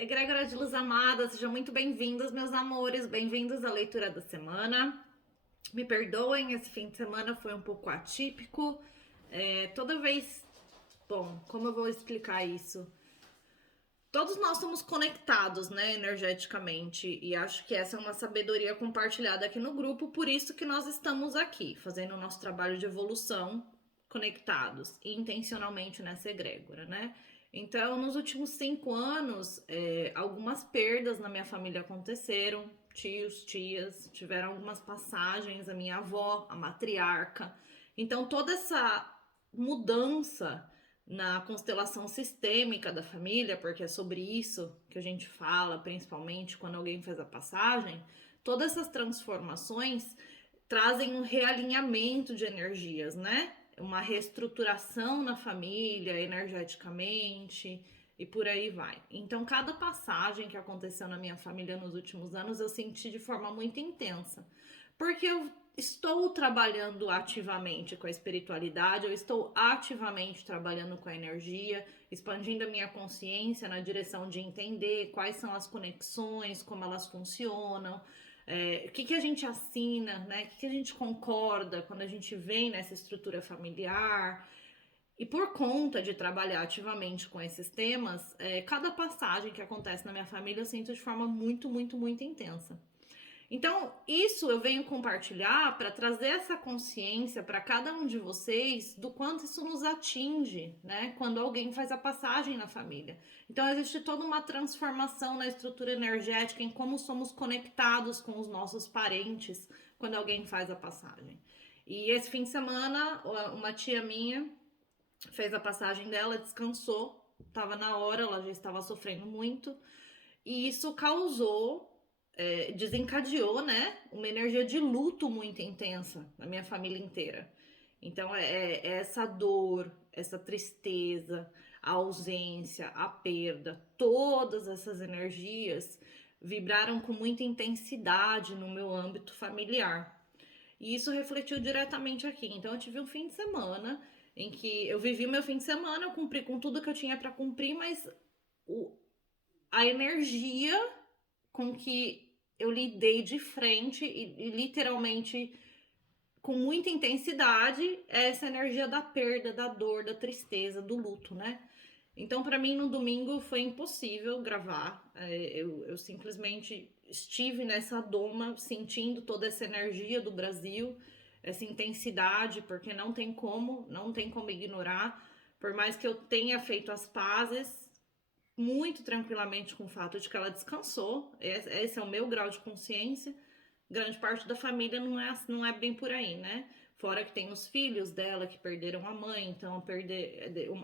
Egrégora de luz amada, sejam muito bem-vindos, meus amores, bem-vindos à leitura da semana. Me perdoem, esse fim de semana foi um pouco atípico. Toda vez. Bom, como eu vou explicar isso? Todos nós somos conectados, né, energeticamente, e acho que essa é uma sabedoria compartilhada aqui no grupo, por isso que nós estamos aqui, fazendo o nosso trabalho de evolução conectados e intencionalmente nessa egrégora, né? Então, nos últimos 5 anos, algumas perdas na minha família aconteceram, tios, tias, tiveram algumas passagens, a minha avó, a matriarca. Então, toda essa mudança na constelação sistêmica da família, porque é sobre isso que a gente fala, principalmente quando alguém faz a passagem, todas essas transformações trazem um realinhamento de energias, né? Uma reestruturação na família, energeticamente e por aí vai. Então, cada passagem que aconteceu na minha família nos últimos anos eu senti de forma muito intensa, porque eu estou trabalhando ativamente com a espiritualidade, eu estou ativamente trabalhando com a energia, expandindo a minha consciência na direção de entender quais são as conexões, como elas funcionam, o que a gente assina, né? O que a gente concorda quando a gente vem nessa estrutura familiar. E por conta de trabalhar ativamente com esses temas, cada passagem que acontece na minha família eu sinto de forma muito, muito, muito intensa. Então, isso eu venho compartilhar para trazer essa consciência para cada um de vocês do quanto isso nos atinge, né? Quando alguém faz a passagem na família. Então, existe toda uma transformação na estrutura energética, em como somos conectados com os nossos parentes quando alguém faz a passagem. E esse fim de semana, uma tia minha fez a passagem dela, descansou, estava na hora, ela já estava sofrendo muito, e isso desencadeou, né, uma energia de luto muito intensa na minha família inteira. Então é essa dor, essa tristeza, a ausência, a perda, todas essas energias vibraram com muita intensidade no meu âmbito familiar. E isso refletiu diretamente aqui. Então eu tive um fim de semana em que eu vivi meu fim de semana, eu cumpri com tudo que eu tinha para cumprir, mas o, a energia com que eu lidei de frente e literalmente com muita intensidade é essa energia da perda, da dor, da tristeza, do luto, né? Então, para mim, no domingo foi impossível gravar. Eu simplesmente estive nessa doma, sentindo toda essa energia do Brasil, essa intensidade, porque não tem como ignorar. Por mais que eu tenha feito as pazes, muito tranquilamente com o fato de que ela descansou. Esse é o meu grau de consciência. Grande parte da família não é bem por aí, né? Fora que tem os filhos dela que perderam a mãe, então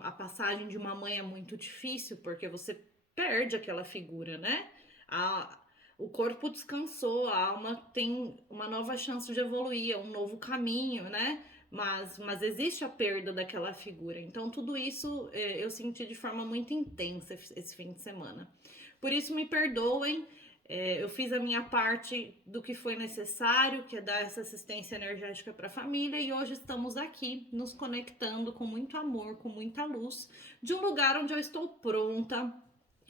a passagem de uma mãe é muito difícil, porque você perde aquela figura, né? A, o corpo descansou, a alma tem uma nova chance de evoluir, é um novo caminho, né? Mas existe a perda daquela figura. Então, tudo isso eu senti de forma muito intensa esse fim de semana. Por isso, me perdoem. Eu fiz a minha parte do que foi necessário, que é dar essa assistência energética para a família, e hoje estamos aqui nos conectando com muito amor, com muita luz, de um lugar onde eu estou pronta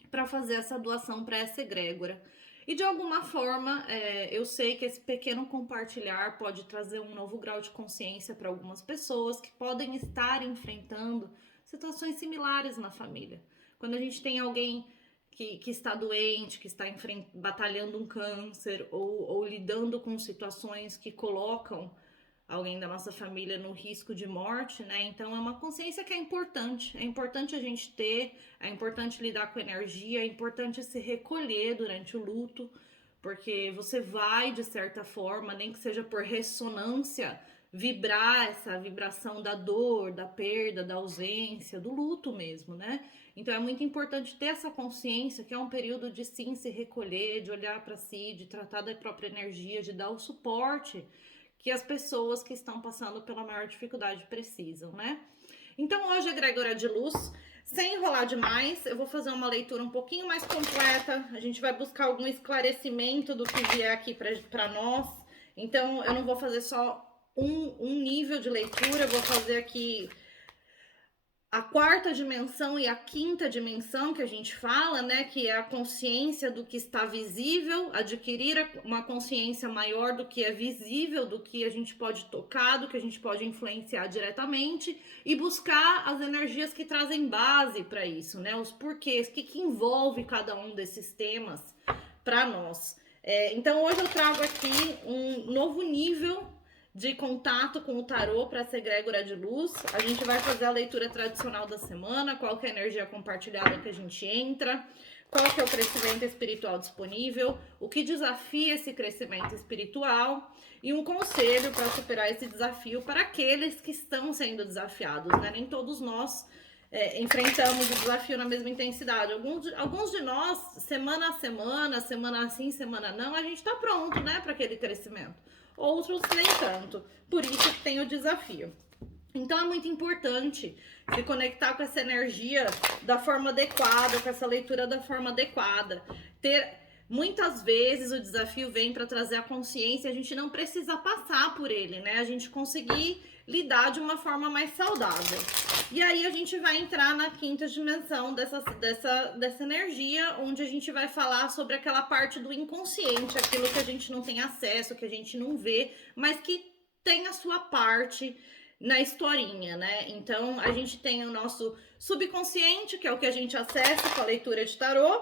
para fazer essa doação para essa egrégora. E de alguma forma, eu sei que esse pequeno compartilhar pode trazer um novo grau de consciência para algumas pessoas que podem estar enfrentando situações similares na família. Quando a gente tem alguém que está doente, que está batalhando um câncer ou lidando com situações que colocam alguém da nossa família no risco de morte, né? Então é uma consciência que é importante a gente ter, é importante lidar com energia, é importante se recolher durante o luto, porque você vai, de certa forma, nem que seja por ressonância, vibrar essa vibração da dor, da perda, da ausência, do luto mesmo, né? Então é muito importante ter essa consciência que é um período de sim se recolher, de olhar para si, de tratar da própria energia, de dar o suporte que as pessoas que estão passando pela maior dificuldade precisam, né? Então hoje, egrégora de luz, sem enrolar demais, eu vou fazer uma leitura um pouquinho mais completa. A gente vai buscar algum esclarecimento do que vier aqui para nós. Então eu não vou fazer só um nível de leitura, eu vou fazer aqui a quarta dimensão e a quinta dimensão que a gente fala, né, que é a consciência do que está visível, adquirir uma consciência maior do que é visível, do que a gente pode tocar, do que a gente pode influenciar diretamente e buscar as energias que trazem base para isso, né, os porquês, o que envolve cada um desses temas para nós. Então hoje eu trago aqui um novo nível de contato com o tarô para ser egrégora de luz. A gente vai fazer a leitura tradicional da semana, qual que é a energia compartilhada que a gente entra, qual que é o crescimento espiritual disponível, o que desafia esse crescimento espiritual e um conselho para superar esse desafio para aqueles que estão sendo desafiados, né? Nem todos nós enfrentamos o desafio na mesma intensidade. Alguns de nós, semana a semana, semana sim, semana não, a gente está pronto, né, para aquele crescimento. Outros nem tanto. Por isso que tem o desafio. Então é muito importante se conectar com essa energia da forma adequada, com essa leitura da forma adequada. Muitas vezes o desafio vem para trazer a consciência, a gente não precisa passar por ele, né? A gente conseguir lidar de uma forma mais saudável. E aí a gente vai entrar na quinta dimensão dessa energia, onde a gente vai falar sobre aquela parte do inconsciente, aquilo que a gente não tem acesso, que a gente não vê, mas que tem a sua parte na historinha, né? Então a gente tem o nosso subconsciente, que é o que a gente acessa com a leitura de tarô,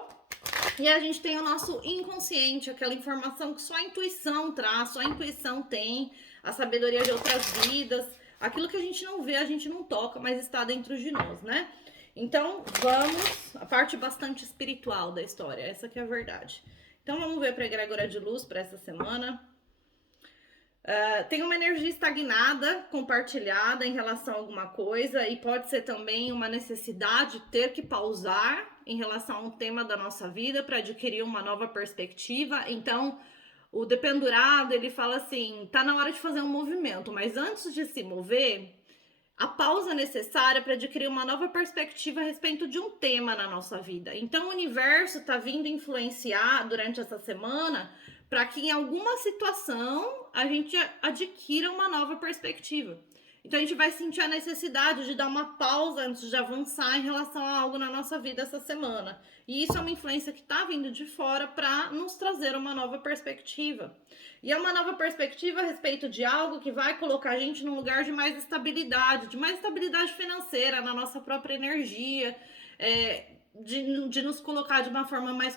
e a gente tem o nosso inconsciente, aquela informação que só a intuição traz, só a intuição tem, a sabedoria de outras vidas, aquilo que a gente não vê, a gente não toca, mas está dentro de nós, né? Então, vamos, a parte bastante espiritual da história, essa que é a verdade. Então, vamos ver para a egrégora de luz para essa semana. Tem uma energia estagnada, compartilhada em relação a alguma coisa, e pode ser também uma necessidade de ter que pausar em relação a um tema da nossa vida para adquirir uma nova perspectiva. Então, o dependurado, ele fala assim, tá na hora de fazer um movimento, mas antes de se mover, a pausa necessária para adquirir uma nova perspectiva a respeito de um tema na nossa vida. Então, o universo está vindo influenciar durante essa semana para que em alguma situação a gente adquira uma nova perspectiva. Então, a gente vai sentir a necessidade de dar uma pausa antes de avançar em relação a algo na nossa vida essa semana. E isso é uma influência que está vindo de fora para nos trazer uma nova perspectiva. E é uma nova perspectiva a respeito de algo que vai colocar a gente num lugar de mais estabilidade financeira, na nossa própria energia, de nos colocar de uma forma mais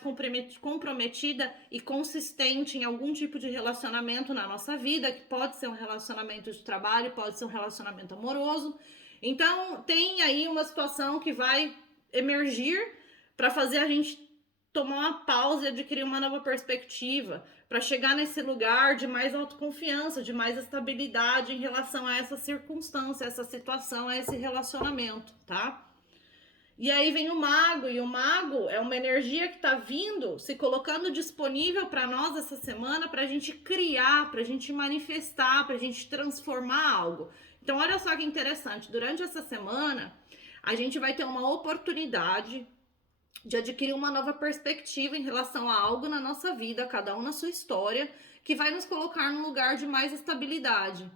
comprometida e consistente em algum tipo de relacionamento na nossa vida, que pode ser um relacionamento de trabalho, pode ser um relacionamento amoroso. Então, tem aí uma situação que vai emergir para fazer a gente tomar uma pausa e adquirir uma nova perspectiva, para chegar nesse lugar de mais autoconfiança, de mais estabilidade em relação a essa circunstância, essa situação, a esse relacionamento, tá? E aí vem o mago, e o mago é uma energia que está vindo, se colocando disponível para nós essa semana, para a gente criar, para a gente manifestar, para a gente transformar algo. Então, olha só que interessante, durante essa semana, a gente vai ter uma oportunidade de adquirir uma nova perspectiva em relação a algo na nossa vida, cada um na sua história, que vai nos colocar num lugar de mais estabilidade,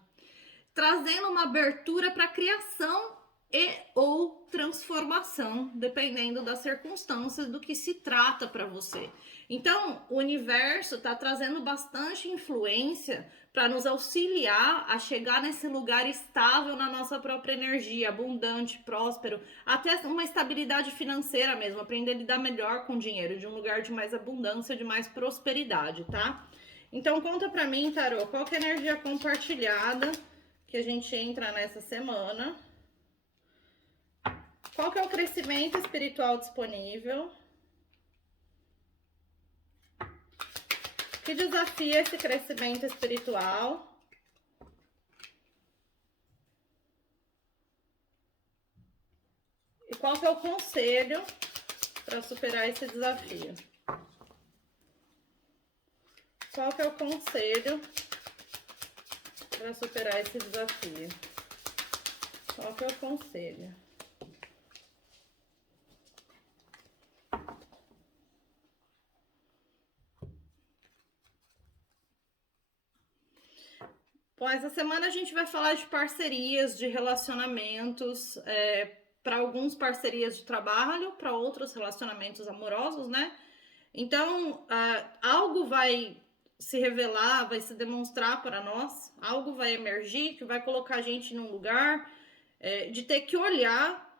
trazendo uma abertura para criação e ou transformação, dependendo das circunstâncias do que se trata para você. Então, o universo está trazendo bastante influência para nos auxiliar a chegar nesse lugar estável na nossa própria energia, abundante, próspero, até uma estabilidade financeira mesmo, aprender a lidar melhor com o dinheiro, de um lugar de mais abundância, de mais prosperidade, tá? Então, conta para mim, Tarô, qual que é a energia compartilhada que a gente entra nessa semana? Qual que é o crescimento espiritual disponível? Que desafia esse crescimento espiritual? E qual que é o conselho para superar esse desafio? Qual que é o conselho para superar esse desafio? Qual que é o conselho? Bom, essa semana a gente vai falar de parcerias, de relacionamentos, para alguns parcerias de trabalho, para outros relacionamentos amorosos, né? Então, algo vai se revelar, vai se demonstrar para nós, algo vai emergir que vai colocar a gente num lugar de ter que olhar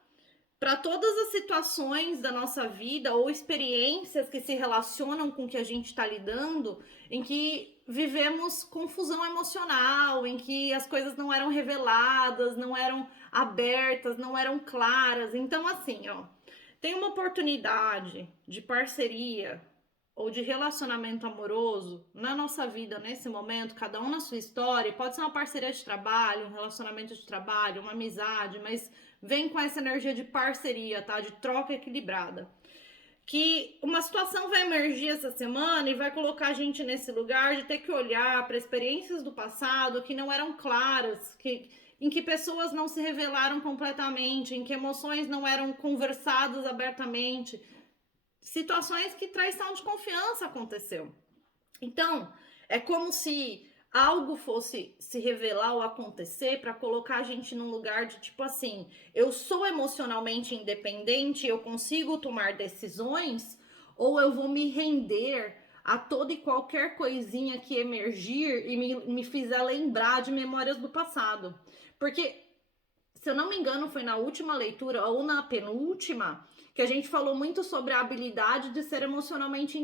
para todas as situações da nossa vida ou experiências que se relacionam com o que a gente está lidando, em que vivemos confusão emocional, em que as coisas não eram reveladas, não eram abertas, não eram claras. Então, assim, ó, tem uma oportunidade de parceria ou de relacionamento amoroso na nossa vida nesse momento, cada um na sua história, pode ser uma parceria de trabalho, um relacionamento de trabalho, uma amizade, mas vem com essa energia de parceria, tá? De troca equilibrada. Que uma situação vai emergir essa semana e vai colocar a gente nesse lugar de ter que olhar para experiências do passado que não eram claras, em que pessoas não se revelaram completamente, em que emoções não eram conversadas abertamente, situações que traição de confiança aconteceu. Então, é como se algo fosse se revelar ou acontecer para colocar a gente num lugar de tipo assim, eu sou emocionalmente independente, eu consigo tomar decisões, ou eu vou me render a toda e qualquer coisinha que emergir e me fizer lembrar de memórias do passado. Porque, se eu não me engano, foi na última leitura ou na penúltima que a gente falou muito sobre a habilidade de ser emocionalmente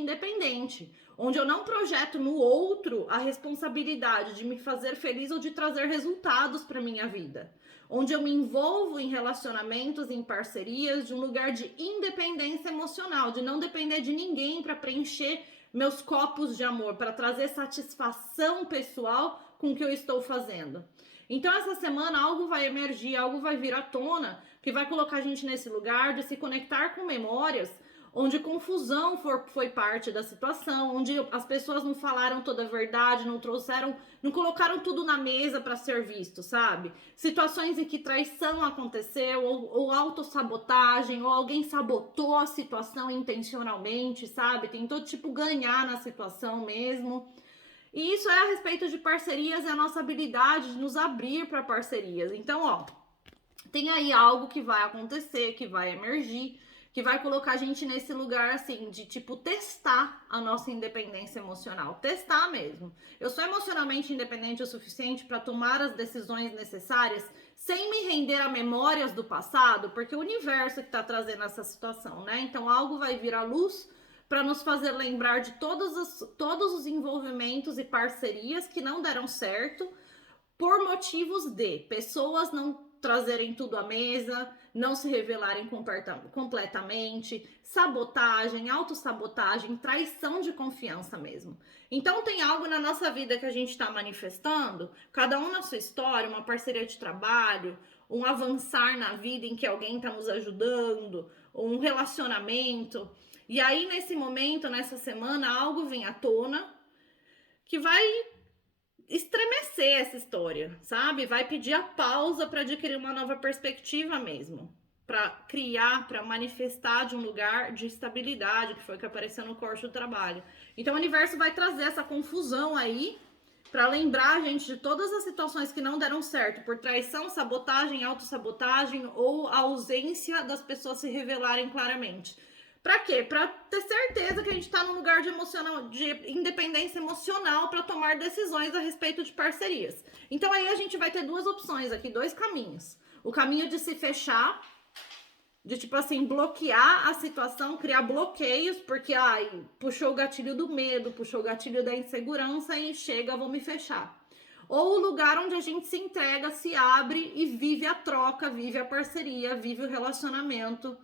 independente, onde eu não projeto no outro a responsabilidade de me fazer feliz ou de trazer resultados para minha vida, onde eu me envolvo em relacionamentos, em parcerias, de um lugar de independência emocional, de não depender de ninguém para preencher meus copos de amor, para trazer satisfação pessoal com o que eu estou fazendo. Então, essa semana, algo vai emergir, algo vai vir à tona, que vai colocar a gente nesse lugar de se conectar com memórias onde confusão foi parte da situação, onde as pessoas não falaram toda a verdade, não colocaram tudo na mesa para ser visto, sabe? Situações em que traição aconteceu, ou autossabotagem, ou alguém sabotou a situação intencionalmente, sabe? Tentou, tipo, ganhar na situação mesmo. E isso é a respeito de parcerias e a nossa habilidade de nos abrir para parcerias. Então, ó, tem aí algo que vai acontecer, que vai emergir, que vai colocar a gente nesse lugar, assim, de, tipo, testar a nossa independência emocional. Testar mesmo. Eu sou emocionalmente independente o suficiente para tomar as decisões necessárias sem me render a memórias do passado, porque o universo que está trazendo essa situação, né? Então, algo vai vir à luz para nos fazer lembrar de todos os envolvimentos e parcerias que não deram certo por motivos de pessoas não trazerem tudo à mesa, não se revelarem completamente, sabotagem, autossabotagem, traição de confiança mesmo. Então tem algo na nossa vida que a gente está manifestando, cada um na sua história, uma parceria de trabalho, um avançar na vida em que alguém está nos ajudando, um relacionamento. E aí, nesse momento, nessa semana, algo vem à tona que vai estremecer essa história, sabe? Vai pedir a pausa para adquirir uma nova perspectiva mesmo. Para criar, para manifestar de um lugar de estabilidade, que foi o que apareceu no corte do trabalho. Então, o universo vai trazer essa confusão aí para lembrar a gente de todas as situações que não deram certo por traição, sabotagem, autossabotagem ou a ausência das pessoas se revelarem claramente. Pra quê? Pra ter certeza que a gente tá num lugar de independência emocional para tomar decisões a respeito de parcerias. Então aí a gente vai ter duas opções aqui, dois caminhos. O caminho de se fechar, de tipo assim, bloquear a situação, criar bloqueios, porque puxou o gatilho do medo, puxou o gatilho da insegurança e chega, vou me fechar. Ou o lugar onde a gente se entrega, se abre e vive a troca, vive a parceria, vive o relacionamento,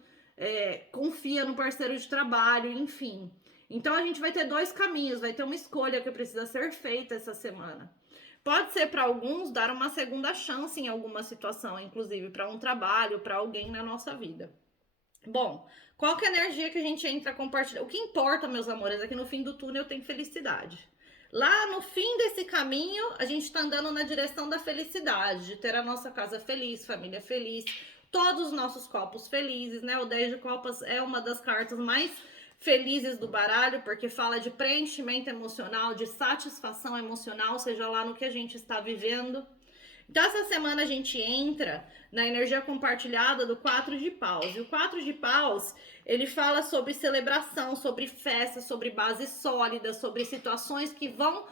confia no parceiro de trabalho, enfim. Então a gente vai ter dois caminhos, vai ter uma escolha que precisa ser feita essa semana. Pode ser para alguns dar uma segunda chance em alguma situação, inclusive para um trabalho, para alguém na nossa vida. Bom, qual que é a energia que a gente entra a compartilhar? O que importa, meus amores, é que no fim do túnel tem felicidade. Lá no fim desse caminho, a gente está andando na direção da felicidade, de ter a nossa casa feliz, família feliz, todos os nossos copos felizes, né? O 10 de copas é uma das cartas mais felizes do baralho, porque fala de preenchimento emocional, de satisfação emocional, seja lá no que a gente está vivendo. Então, essa semana a gente entra na energia compartilhada do 4 de paus. E o 4 de paus, ele fala sobre celebração, sobre festa, sobre base sólida, sobre situações que vão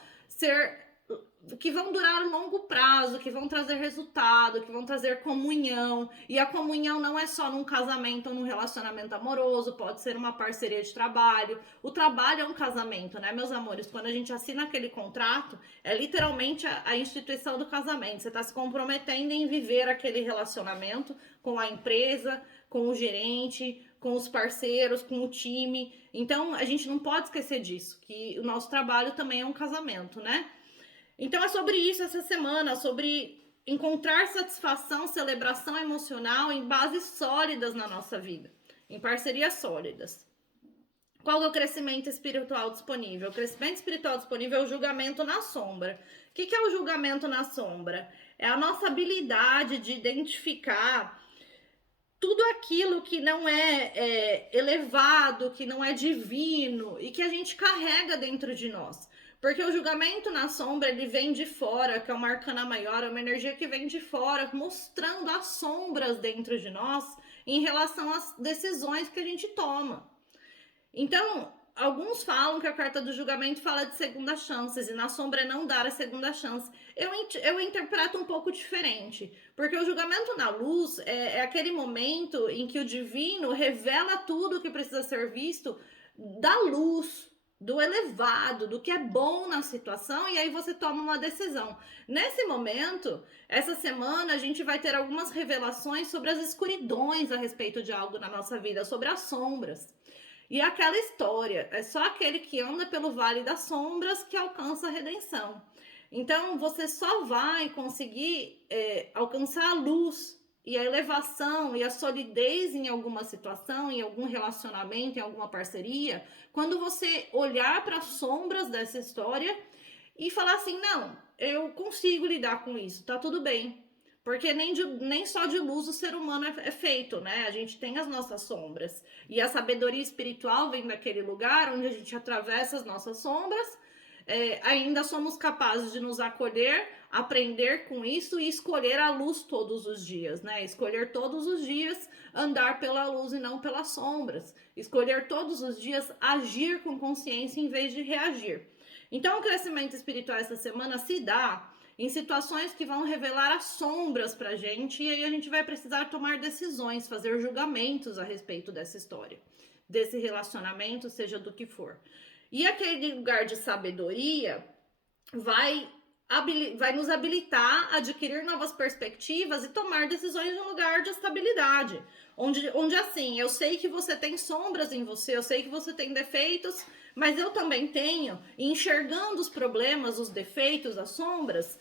durar a longo prazo, que vão trazer resultado, que vão trazer comunhão. E a comunhão não é só num casamento ou num relacionamento amoroso, pode ser uma parceria de trabalho. O trabalho é um casamento, né, meus amores? Quando a gente assina aquele contrato, é literalmente a instituição do casamento. Você está se comprometendo em viver aquele relacionamento com a empresa, com o gerente, com os parceiros, com o time. Então, a gente não pode esquecer disso, que o nosso trabalho também é um casamento, né? Então é sobre isso essa semana, sobre encontrar satisfação, celebração emocional em bases sólidas na nossa vida, em parcerias sólidas. Qual é o crescimento espiritual disponível? O crescimento espiritual disponível é o julgamento na sombra. O que é o julgamento na sombra? É a nossa habilidade de identificar tudo aquilo que não é elevado, que não é divino e que a gente carrega dentro de nós. Porque o julgamento na sombra, ele vem de fora, que é uma arcana maior, é uma energia que vem de fora, mostrando as sombras dentro de nós em relação às decisões que a gente toma. Então, alguns falam que a carta do julgamento fala de segundas chances, e na sombra é não dar a segunda chance. Eu interpreto um pouco diferente, porque o julgamento na luz é aquele momento em que o divino revela tudo que precisa ser visto da luz, do elevado, do que é bom na situação, e aí você toma uma decisão. Nesse momento, essa semana, a gente vai ter algumas revelações sobre as escuridões a respeito de algo na nossa vida, sobre as sombras. E aquela história, é só aquele que anda pelo vale das sombras que alcança a redenção. Então, você só vai conseguir alcançar a luz e a elevação e a solidez em alguma situação, em algum relacionamento, em alguma parceria, quando você olhar para as sombras dessa história e falar assim, não, eu consigo lidar com isso, tá tudo bem. Porque nem só de luz o ser humano é feito, né? A gente tem as nossas sombras. E a sabedoria espiritual vem daquele lugar onde a gente atravessa as nossas sombras, ainda somos capazes de nos acolher, aprender com isso e escolher a luz todos os dias, né? Escolher todos os dias andar pela luz e não pelas sombras. Escolher todos os dias agir com consciência em vez de reagir. Então, o crescimento espiritual essa semana se dá em situações que vão revelar as sombras pra gente, e aí a gente vai precisar tomar decisões, fazer julgamentos a respeito dessa história, desse relacionamento, seja do que for. E aquele lugar de sabedoria vai nos habilitar a adquirir novas perspectivas e tomar decisões em um lugar de estabilidade. Onde assim, eu sei que você tem sombras em você, eu sei que você tem defeitos, mas eu também tenho, e enxergando os problemas, os defeitos, as sombras,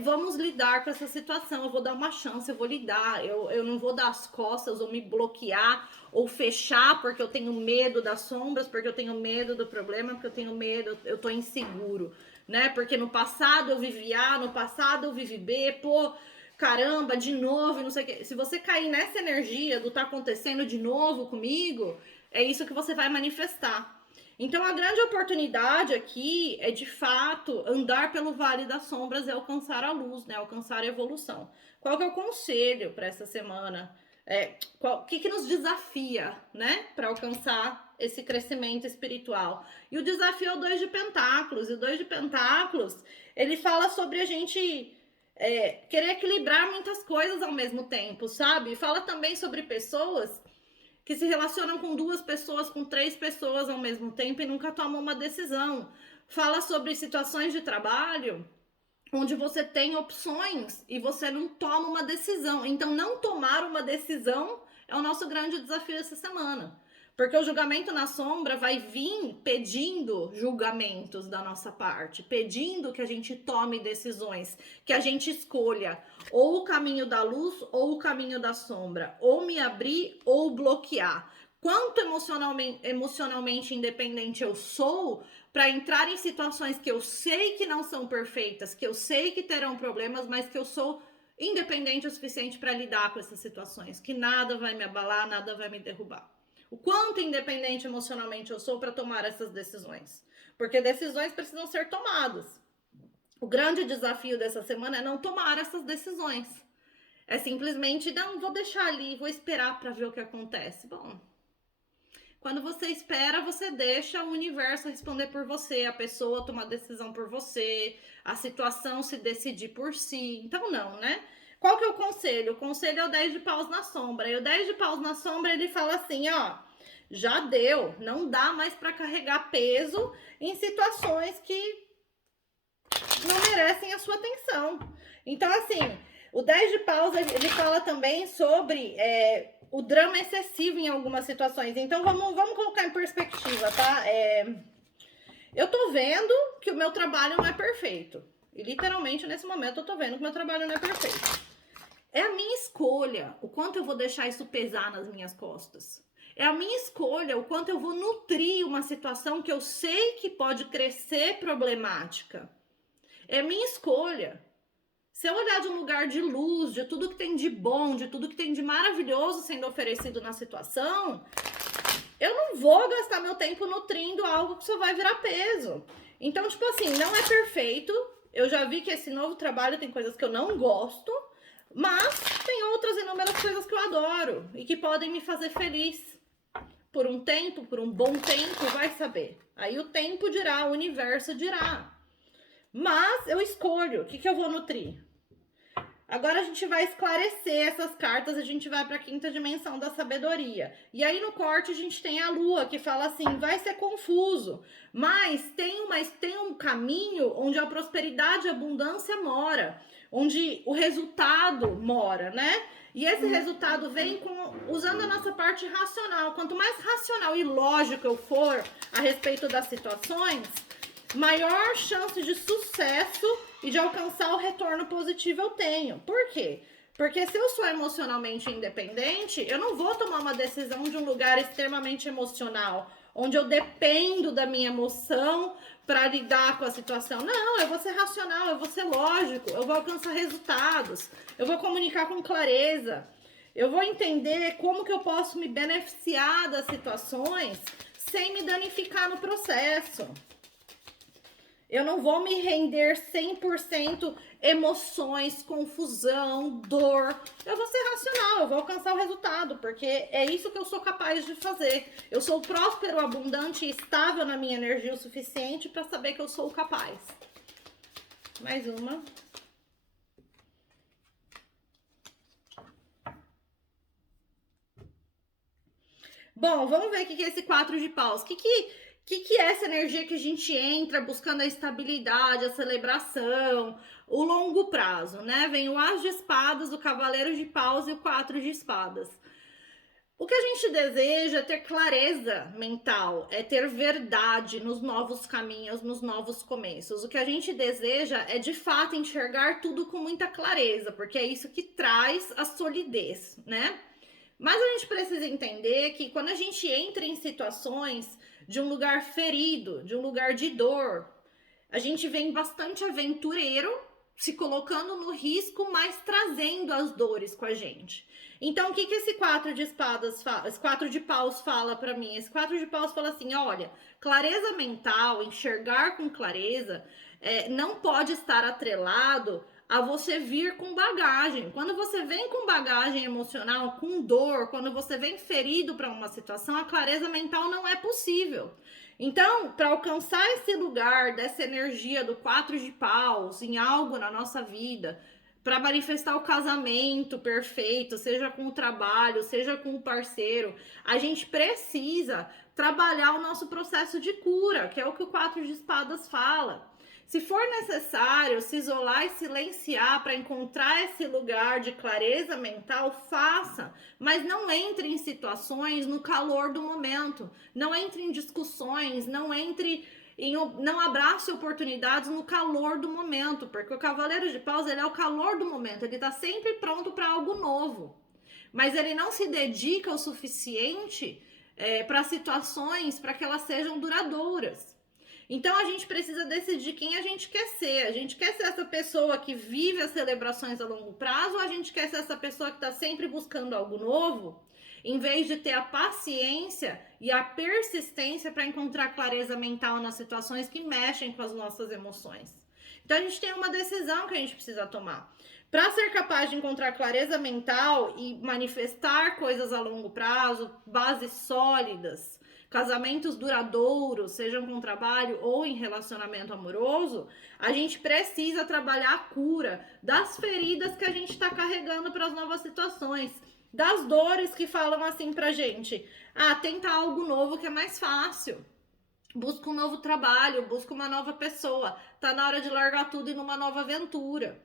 vamos lidar com essa situação, eu vou dar uma chance, eu vou lidar, eu não vou dar as costas ou me bloquear ou fechar porque eu tenho medo das sombras, porque eu tenho medo do problema, porque eu tenho medo, eu tô inseguro, né? Porque no passado eu vivi A, no passado eu vivi B, pô, caramba, de novo, não sei o que. Se você cair nessa energia do tá acontecendo de novo comigo, é isso que você vai manifestar. Então, a grande oportunidade aqui é, de fato, andar pelo vale das sombras e alcançar a luz, né? Alcançar a evolução. Qual que é o conselho para essa semana? O que nos desafia, né? Para alcançar esse crescimento espiritual? E o desafio é o 2 de Pentáculos. E o 2 de Pentáculos, ele fala sobre a gente querer equilibrar muitas coisas ao mesmo tempo, sabe? Fala também sobre pessoas que se relacionam com 2 pessoas, com 3 pessoas ao mesmo tempo e nunca tomam uma decisão. Fala sobre situações de trabalho onde você tem opções e você não toma uma decisão. Então, não tomar uma decisão é o nosso grande desafio essa semana. Porque o julgamento na sombra vai vir pedindo julgamentos da nossa parte, pedindo que a gente tome decisões, que a gente escolha ou o caminho da luz ou o caminho da sombra, ou me abrir ou bloquear. Quanto emocionalmente independente eu sou para entrar em situações que eu sei que não são perfeitas, que eu sei que terão problemas, mas que eu sou independente o suficiente para lidar com essas situações, que nada vai me abalar, nada vai me derrubar. O quanto independente emocionalmente eu sou para tomar essas decisões. Porque decisões precisam ser tomadas. O grande desafio dessa semana é não tomar essas decisões. É simplesmente, não, vou deixar ali, vou esperar para ver o que acontece. Bom, quando você espera, você deixa o universo responder por você, a pessoa tomar decisão por você, a situação se decidir por si. Então, não, né? Qual que é o conselho? O conselho é o 10 de paus na sombra. E o 10 de paus na sombra, ele fala assim, ó, já deu, não dá mais para carregar peso em situações que não merecem a sua atenção. Então, assim, o 10 de paus, ele fala também sobre o drama excessivo em algumas situações. Então, vamos colocar em perspectiva, tá? Eu tô vendo que o meu trabalho não é perfeito. E literalmente, nesse momento, eu tô vendo que o meu trabalho não é perfeito. É a minha escolha o quanto eu vou deixar isso pesar nas minhas costas. É a minha escolha o quanto eu vou nutrir uma situação que eu sei que pode crescer problemática. É minha escolha. Se eu olhar de um lugar de luz, de tudo que tem de bom, de tudo que tem de maravilhoso sendo oferecido na situação, eu não vou gastar meu tempo nutrindo algo que só vai virar peso. Então, tipo assim, não é perfeito. Eu já vi que esse novo trabalho tem coisas que eu não gosto, mas tem outras inúmeras coisas que eu adoro e que podem me fazer feliz. Por um tempo, por um bom tempo, vai saber. Aí o tempo dirá, o universo dirá. Mas eu escolho o que eu vou nutrir. Agora a gente vai esclarecer essas cartas, a gente vai para a quinta dimensão da sabedoria. E aí no corte a gente tem a lua que fala assim, vai ser confuso, mas tem um caminho onde a prosperidade e a abundância mora, onde o resultado mora, né? E esse resultado vem usando a nossa parte racional. Quanto mais racional e lógico eu for a respeito das situações, maior chance de sucesso e de alcançar o retorno positivo eu tenho. Por quê? Porque se eu sou emocionalmente independente, eu não vou tomar uma decisão de um lugar extremamente emocional, onde eu dependo da minha emoção para lidar com a situação. Não, eu vou ser racional, eu vou ser lógico, eu vou alcançar resultados, eu vou comunicar com clareza, eu vou entender como que eu posso me beneficiar das situações sem me danificar no processo. Eu não vou me render 100% emoções, confusão, dor. Eu vou ser racional, eu vou alcançar o resultado, porque é isso que eu sou capaz de fazer. Eu sou próspero, abundante e estável na minha energia o suficiente para saber que eu sou capaz. Mais uma. Bom, vamos ver o que é esse 4 de paus. O que é essa energia que a gente entra buscando a estabilidade, a celebração, o longo prazo, né? Vem o As de Espadas, o Cavaleiro de Paus e o 4 de Espadas. O que a gente deseja é ter clareza mental, é ter verdade nos novos caminhos, nos novos começos. O que a gente deseja é de fato enxergar tudo com muita clareza, porque é isso que traz a solidez, né? Mas a gente precisa entender que quando a gente entra em situações de um lugar ferido, de um lugar de dor, a gente vem bastante aventureiro, se colocando no risco, mas trazendo as dores com a gente. Então, o que esse 4 de espadas fala? Esse 4 de paus fala para mim? Esse 4 de paus fala assim: olha, clareza mental, enxergar com clareza, não pode estar atrelado a você vir com bagagem. Quando você vem com bagagem emocional, com dor, quando você vem ferido para uma situação, a clareza mental não é possível. Então, para alcançar esse lugar dessa energia do 4 de paus em algo na nossa vida, para manifestar o casamento perfeito, seja com o trabalho, seja com o parceiro, a gente precisa trabalhar o nosso processo de cura, que é o que o 4 de espadas fala. Se for necessário se isolar e silenciar para encontrar esse lugar de clareza mental, faça, mas não entre em situações no calor do momento, não entre em discussões, não abrace oportunidades no calor do momento, porque o Cavaleiro de Paus, ele é o calor do momento, ele está sempre pronto para algo novo, mas ele não se dedica o suficiente para situações para que elas sejam duradouras. Então a gente precisa decidir quem a gente quer ser. A gente quer ser essa pessoa que vive as celebrações a longo prazo, ou a gente quer ser essa pessoa que está sempre buscando algo novo, em vez de ter a paciência e a persistência para encontrar clareza mental nas situações que mexem com as nossas emoções. Então a gente tem uma decisão que a gente precisa tomar. Para ser capaz de encontrar clareza mental e manifestar coisas a longo prazo, bases sólidas, casamentos duradouros, sejam com trabalho ou em relacionamento amoroso, a gente precisa trabalhar a cura das feridas que a gente está carregando para as novas situações, das dores que falam assim pra gente: ah, tenta algo novo que é mais fácil. Busca um novo trabalho, busca uma nova pessoa. Tá na hora de largar tudo e ir numa nova aventura.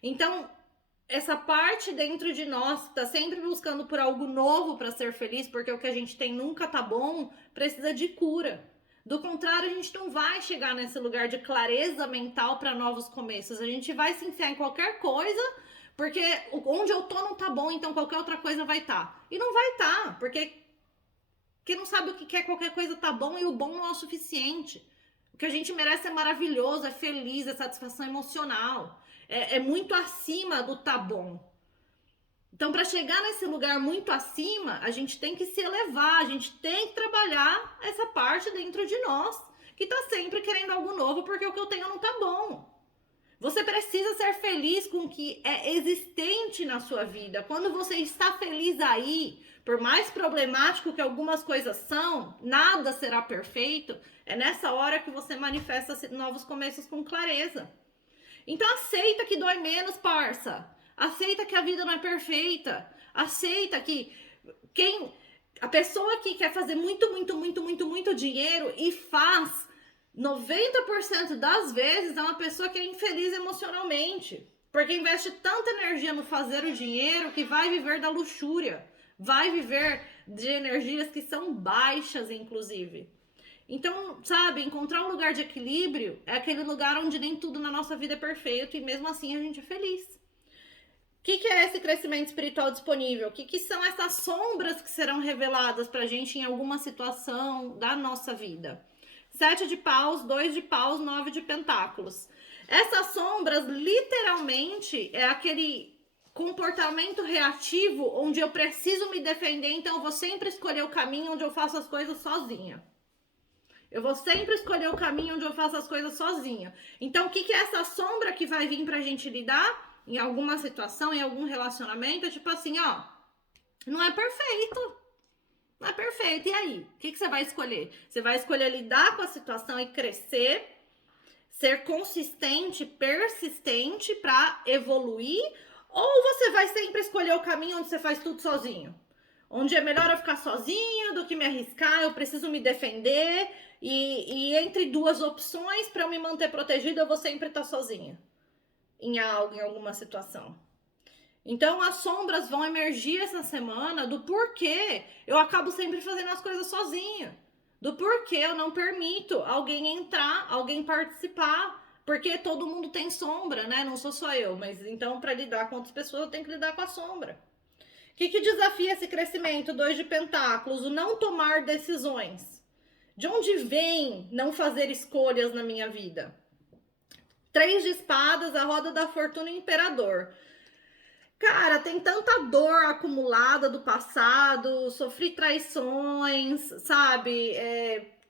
Então, essa parte dentro de nós que tá sempre buscando por algo novo para ser feliz, porque o que a gente tem nunca tá bom, precisa de cura. Do contrário, a gente não vai chegar nesse lugar de clareza mental para novos começos. A gente vai se enfiar em qualquer coisa, porque onde eu tô não tá bom, então qualquer outra coisa vai estar. E não vai estar, porque quem não sabe o que quer, qualquer coisa tá bom e o bom não é o suficiente. O que a gente merece é maravilhoso, é feliz, é satisfação emocional. É muito acima do tá bom. Então, para chegar nesse lugar muito acima, a gente tem que se elevar, a gente tem que trabalhar essa parte dentro de nós, que tá sempre querendo algo novo, porque o que eu tenho não tá bom. Você precisa ser feliz com o que é existente na sua vida. Quando você está feliz aí, por mais problemático que algumas coisas são, nada será perfeito. É nessa hora que você manifesta novos começos com clareza. Então aceita que dói menos, parça. Aceita que a vida não é perfeita. Aceita que a pessoa que quer fazer muito dinheiro e faz 90% das vezes é uma pessoa que é infeliz emocionalmente. Porque investe tanta energia no fazer o dinheiro que vai viver da luxúria. Vai viver de energias que são baixas, inclusive. Então, sabe, encontrar um lugar de equilíbrio é aquele lugar onde nem tudo na nossa vida é perfeito e mesmo assim a gente é feliz. O que é esse crescimento espiritual disponível? O que são essas sombras que serão reveladas pra gente em alguma situação da nossa vida? 7 de paus, 2 de paus, 9 de pentáculos. Essas sombras, literalmente, é aquele comportamento reativo onde eu preciso me defender, então eu vou sempre escolher o caminho onde eu faço as coisas sozinha. Eu vou sempre escolher o caminho onde eu faço as coisas sozinha. Então, o que é essa sombra que vai vir pra gente lidar em alguma situação, em algum relacionamento? É tipo assim, ó, não é perfeito. Não é perfeito. E aí? O que você vai escolher? Você vai escolher lidar com a situação e crescer, ser consistente, persistente pra evoluir? Ou você vai sempre escolher o caminho onde você faz tudo sozinho? Onde é melhor eu ficar sozinho do que me arriscar, eu preciso me defender. E entre duas opções, para eu me manter protegida, eu vou sempre estar sozinha em algo, em alguma situação. Então, as sombras vão emergir essa semana do porquê eu acabo sempre fazendo as coisas sozinha. Do porquê eu não permito alguém entrar, alguém participar. Porque todo mundo tem sombra, né? Não sou só eu. Mas então, para lidar com outras pessoas, eu tenho que lidar com a sombra. O que desafia esse crescimento? 2 de pentáculos, o não tomar decisões. De onde vem não fazer escolhas na minha vida? 3 de espadas, a roda da fortuna e o imperador. Cara, tem tanta dor acumulada do passado, sofri traições, sabe?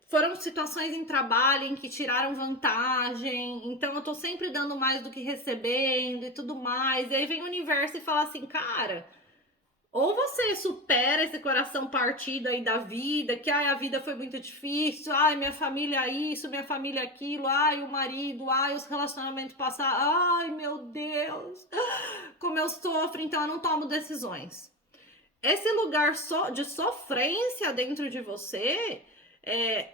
Foram situações em trabalho em que tiraram vantagem, então eu tô sempre dando mais do que recebendo e tudo mais. E aí vem o universo e fala assim, cara, ou você supera esse coração partido aí da vida, que ai, a vida foi muito difícil, ai, minha família isso, minha família aquilo, ai, o marido, ai, os relacionamentos passados, ai, meu Deus, como eu sofro, então eu não tomo decisões. Esse lugar de sofrência dentro de você,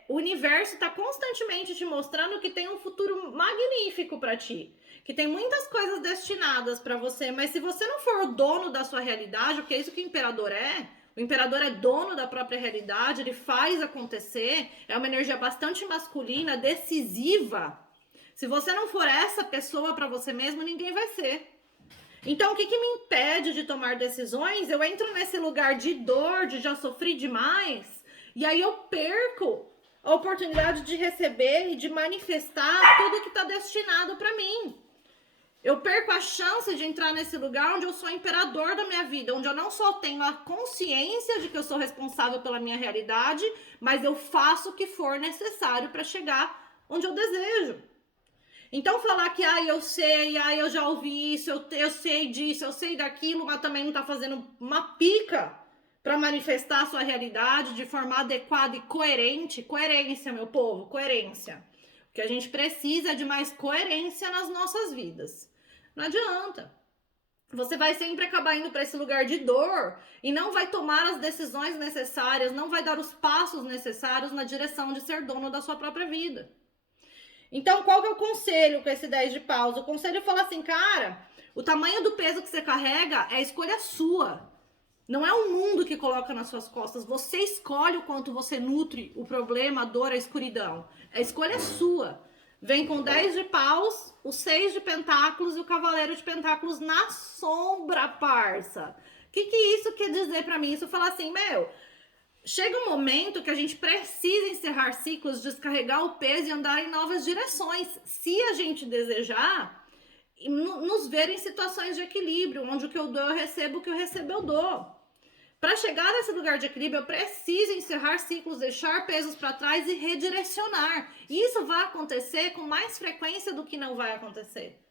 o universo está constantemente te mostrando que tem um futuro magnífico para ti. Que tem muitas coisas destinadas para você, mas se você não for o dono da sua realidade, porque é isso que o imperador é dono da própria realidade, ele faz acontecer, é uma energia bastante masculina, decisiva. Se você não for essa pessoa para você mesmo, ninguém vai ser. Então, o que me impede de tomar decisões? Eu entro nesse lugar de dor, de já sofri demais, e aí eu perco a oportunidade de receber e de manifestar tudo que está destinado para mim. Eu perco a chance de entrar nesse lugar onde eu sou imperador da minha vida, onde eu não só tenho a consciência de que eu sou responsável pela minha realidade, mas eu faço o que for necessário para chegar onde eu desejo. Então falar que, eu sei, eu já ouvi isso, eu sei disso, eu sei daquilo, mas também não tá fazendo uma pica para manifestar a sua realidade de forma adequada e coerente. Coerência, meu povo, coerência. O que a gente precisa é de mais coerência nas nossas vidas. Não adianta. Você vai sempre acabar indo para esse lugar de dor e não vai tomar as decisões necessárias, não vai dar os passos necessários na direção de ser dono da sua própria vida. Então, qual que é o conselho com esse 10 de paus? O conselho fala assim, cara, o tamanho do peso que você carrega é escolha sua. Não é o mundo que coloca nas suas costas. Você escolhe o quanto você nutre o problema, a dor, a escuridão. A escolha é sua. Vem com 10 de paus, o 6 de pentáculos e o cavaleiro de pentáculos na sombra, parça. O que isso quer dizer pra mim? Isso fala assim, chega um momento que a gente precisa encerrar ciclos, descarregar o peso e andar em novas direções. Se a gente desejar, nos ver em situações de equilíbrio, onde o que eu dou eu recebo, o que eu recebo eu dou. Para chegar nesse lugar de equilíbrio, eu preciso encerrar ciclos, deixar pesos para trás e redirecionar. E isso vai acontecer com mais frequência do que não vai acontecer.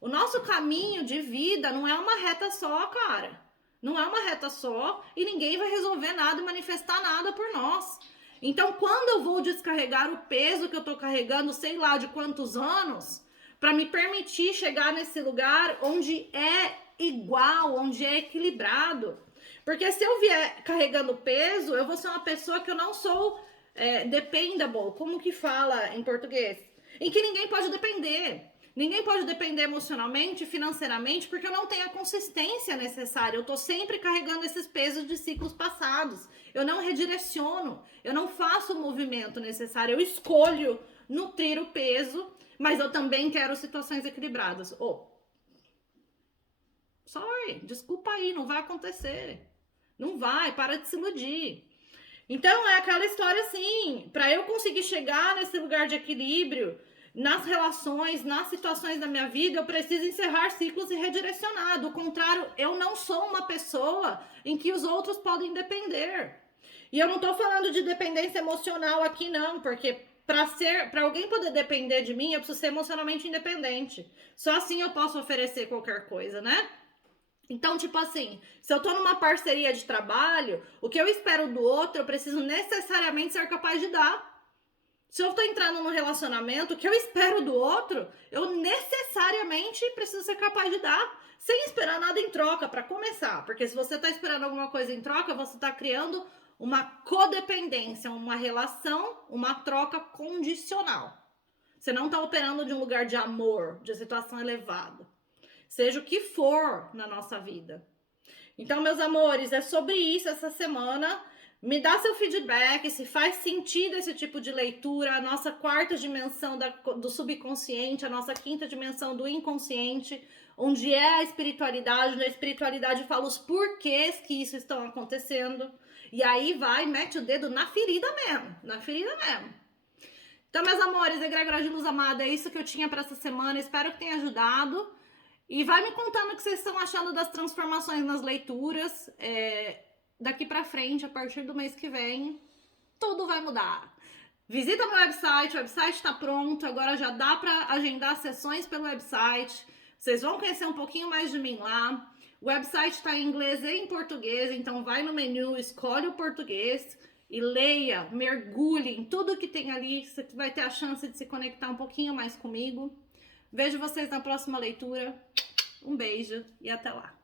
O nosso caminho de vida não é uma reta só, cara. Não é uma reta só e ninguém vai resolver nada e manifestar nada por nós. Então, quando eu vou descarregar o peso que eu tô carregando, sei lá de quantos anos, para me permitir chegar nesse lugar onde é igual, onde é equilibrado. Porque se eu vier carregando peso, eu vou ser uma pessoa que eu não sou dependable, como que fala em português? Em que ninguém pode depender. Ninguém pode depender emocionalmente, financeiramente, porque eu não tenho a consistência necessária. Eu tô sempre carregando esses pesos de ciclos passados. Eu não redireciono, eu não faço o movimento necessário. Eu escolho nutrir o peso, mas eu também quero situações equilibradas. Sorry, desculpa aí, não vai acontecer. Não vai, para de se iludir. Então é aquela história assim, para eu conseguir chegar nesse lugar de equilíbrio, nas relações, nas situações da minha vida, eu preciso encerrar ciclos e redirecionar. Do contrário, eu não sou uma pessoa em que os outros podem depender. E eu não tô falando de dependência emocional aqui não, porque para alguém poder depender de mim, eu preciso ser emocionalmente independente. Só assim eu posso oferecer qualquer coisa, né? Então, tipo assim, se eu tô numa parceria de trabalho, o que eu espero do outro, eu preciso necessariamente ser capaz de dar. Se eu tô entrando num relacionamento, o que eu espero do outro, eu necessariamente preciso ser capaz de dar, sem esperar nada em troca, para começar. Porque se você tá esperando alguma coisa em troca, você tá criando uma codependência, uma relação, uma troca condicional. Você não tá operando de um lugar de amor, de situação elevada. Seja o que for na nossa vida. Então, meus amores, é sobre isso essa semana. Me dá seu feedback, se faz sentido esse tipo de leitura, a nossa quarta dimensão do subconsciente, a nossa quinta dimensão do inconsciente, onde é a espiritualidade, onde a espiritualidade fala os porquês que isso estão acontecendo. E aí vai, mete o dedo na ferida mesmo, na ferida mesmo. Então, meus amores, egrégora de luz amada, é isso que eu tinha para essa semana, espero que tenha ajudado. E vai me contando o que vocês estão achando das transformações nas leituras. Daqui pra frente, a partir do mês que vem, tudo vai mudar. Visita meu website, o website está pronto. Agora já dá para agendar sessões pelo website. Vocês vão conhecer um pouquinho mais de mim lá. O website está em inglês e em português, então vai no menu, escolhe o português e leia, mergulhe em tudo que tem ali. Você vai ter a chance de se conectar um pouquinho mais comigo. Vejo vocês na próxima leitura. Um beijo e até lá.